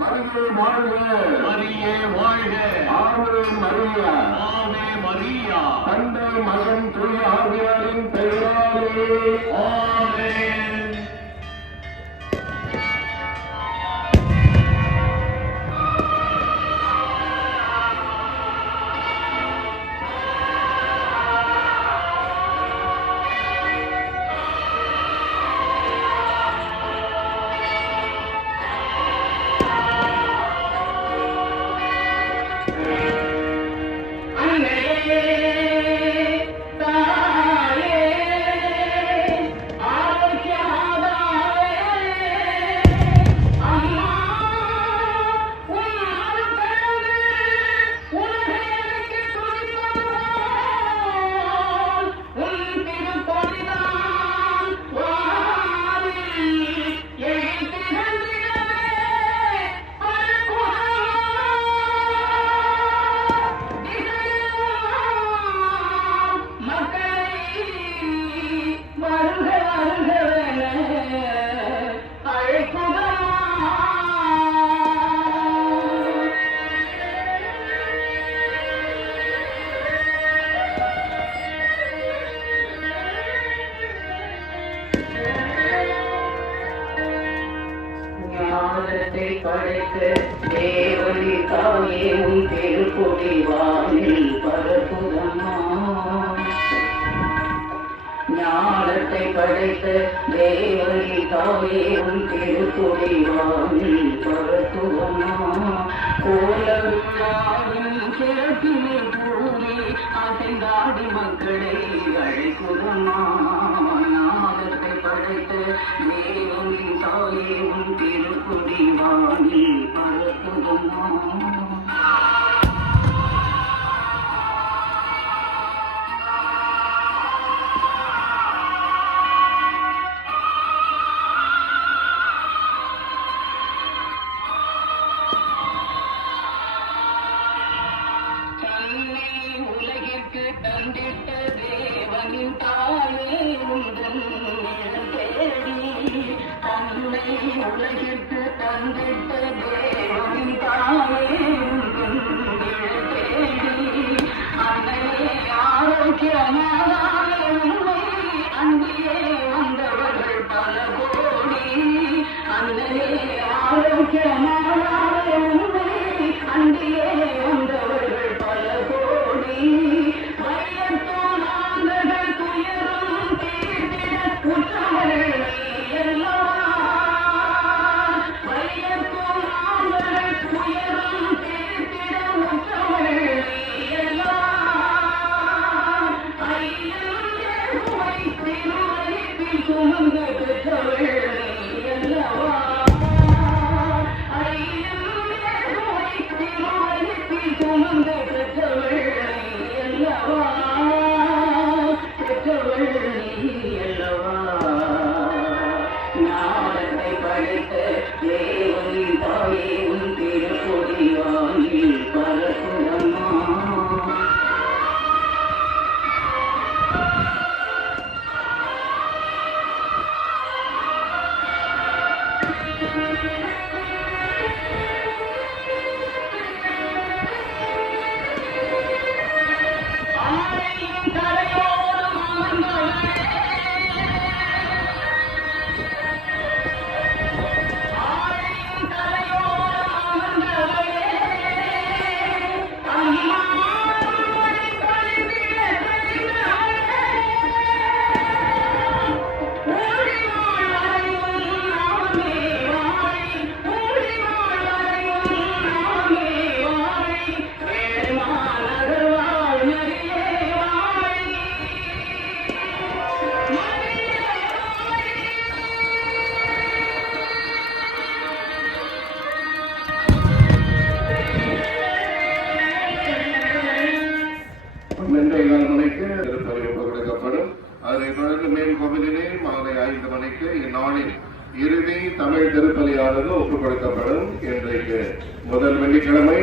மரியே வாழ்க, மரியே வாழ்க, ஆவே மரியா, ஆவே மரியா, தந்தை மகன் தூய ஆவியாரின் பெயராலே ஆமென். படைத்து தேவனி தாயே உன் திருப்பொடி வானில் பரப்புதம்மா. ஞானத்தை படைத்து தேவனி தாயே உன் திருப்பொடி வானில் பரப்புதம்மா. கோலவிழாவின் கிழக்கிலே கூறி அசைந்தாடி மக்களை அழைக்குதம்மா. ஞானத்தை படைத்து தேவனி தாயே உன் திருப்பொடி வானில் பரப்புதம்மா. உலகிற்கு தந்திட்ட தேவனின் தாயே உந்தன் தேடி. தன்னை உலகிற்கு தந்திட்ட தேவனின் தாயே உந்தன் தேடி. அன்னையே ஆரோக்கியமான உண்மை அன்பிலே வந்தவர்கள் பல கோடி. அன்னையே ஆரோக்கியமான உண்மை அன்பிலே வந்தவர்கள் பல கோடி. வயத்தோன் ஆண்கள் துயரும் தீர்த்திட உற்றவர்கள் எல்லாம். வயத்தோன் ஆண்கள் துயரும் தீர்த்திட உற்றவர்கள் எல்லாம். ஐயன் ஏழ்மை திருவழிப்பில் சுமந்து பெற்றவர்கள் அல்லவா. சுமந்து பெற்றவர்கள் அல்லவா. பெற்றவர்கள் அல்லவா. ஞானத்தை படைத்த தேவனின் தாயே உன் திருப்பொடி வானில் பரப்புதம்மா. அதனைத் தொடர்ந்து மேல் கோவிலிலே மாலை 5 மணிக்கு இந்நாளில் இறுதி தமிழ் திருப்பலியானது ஒப்புக் கொடுக்கப்படும். இன்றைக்கு முதல் வெள்ளிக்கிழமை